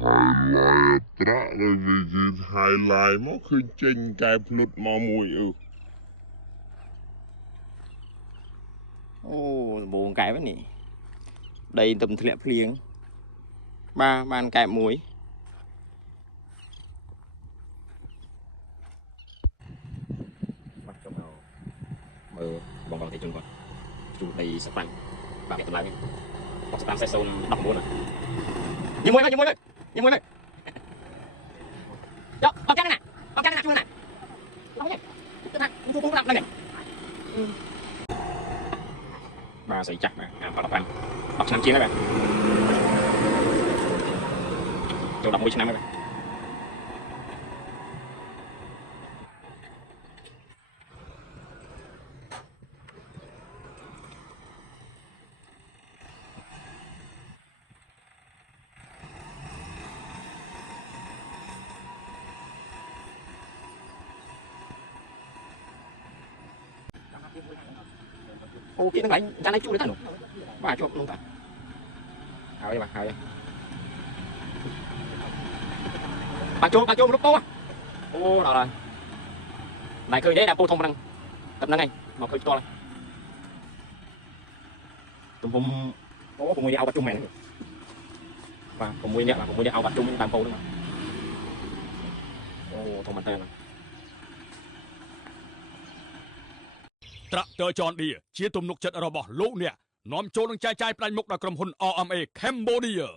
highlight tra rồi vì highlight màคือចេញកែភ្លុតមកមួយអូដំបងកែបនេះដីទំធ្លាក់ភ្លៀងបាទបានកែបមួយបាទចូលមកមើលបងទីជនគាត់ជួដីស្តាំងបាទតម្លៃបងស្តាំងសេ019ញមួយមកចុះបងចាំណាជួយណាបងនេះទៅណាជួពងដាក់ហ្នឹងបាទស្អីចាស់បាទអា10ឆ្នាំជាងហើយបាទចូល11ឆ្នាំហើយបាទអូគេនឹងចានឲ្យជួលទៅនោះបាទជួបនោះតាហើយបាទហើយបាទចូលរូបពោអូដល់ហើយណៃឃើញទេដាក់ពោធំហ្នឹងទឹកហ្នឹងឯងមកឃើញផ្ទាល់ទំហំអូ6នាក់ឲ្យបាត់ជុំមែនបាទ6នាក់ឲ្យបាត់ជុំតាមពោហ្នឹងអូធំមែនតើត្រាក់ទ័រចនឌីជាទំនុកចិត្តរបស់លោកអ្នកនាំចូលនឹងចែកចាយផ្ដាច់មុខដល់ក្រុមហ៊ុន RMA Cambodia